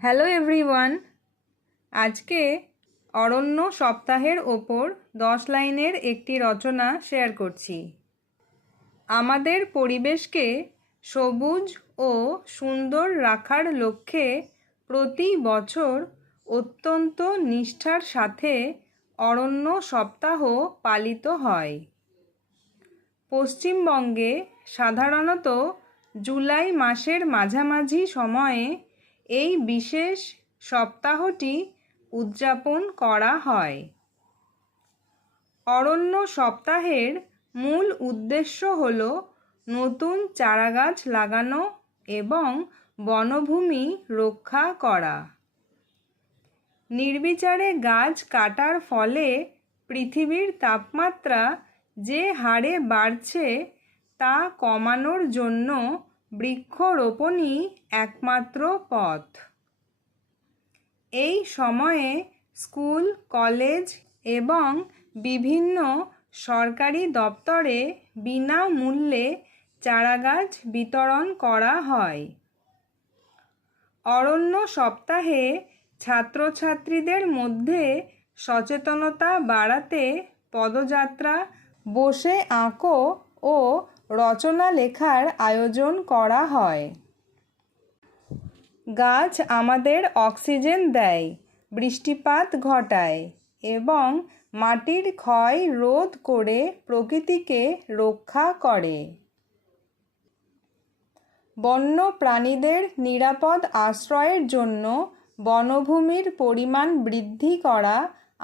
Hello everyone, আজকে অরণ্য সপ্তাহের ওপর 10 লাইনের একটি রচনা শেয়ার করছি। আমাদের পরিবেশকে সবুজ ও সুন্দর রাখার লক্ষ্যে প্রতি বছর অত্যন্ত নিষ্ঠার সাথে অরণ্য সপ্তাহ পালিত হয়। পশ্চিমবঙ্গে সাধারণত জুলাই মাসের মাঝামাঝি সময়ে এই বিশেষ সপ্তাহটি উদযাপন করা হয়। অরণ্য সপ্তাহের মূল উদ্দেশ্য হল নতুন চারাগাছ লাগানো এবং বনভূমি রক্ষা করা। নির্বিচারে গাছ কাটার ফলে পৃথিবীর তাপমাত্রা যে হারে বাড়ছে তা কমানোর জন্য বৃক্ষরোপণই একমাত্র পথ। এই সময়ে স্কুল, কলেজ এবং বিভিন্ন সরকারি দপ্তরে বিনামূল্যে চারাগাছ বিতরণ করা হয়। অরণ্য সপ্তাহে ছাত্রছাত্রীদের মধ্যে সচেতনতা বাড়াতে পদযাত্রা, বসে আঁকো ও রচনা লেখার আয়োজন করা হয়। গাছ আমাদের অক্সিজেন দেয়, বৃষ্টিপাত ঘটায় এবং মাটির ক্ষয় রোধ করে প্রকৃতিকে রক্ষা করে। বন্য প্রাণীদের নিরাপদ আশ্রয়ের জন্য বনভূমির পরিমাণ বৃদ্ধি করা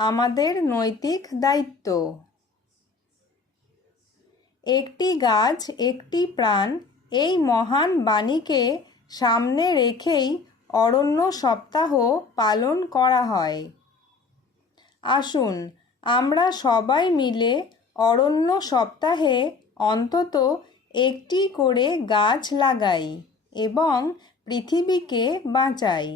আমাদের নৈতিক দায়িত্ব। একটি গাছ একটি প্রাণ, এই মহান বাণীকে সামনে রেখেই অরণ্য সপ্তাহ পালন করা হয়। আসুন আমরা সবাই মিলে অরণ্য সপ্তাহে অন্তত একটি করে গাছ লাগাই এবং পৃথিবীকে বাঁচাই।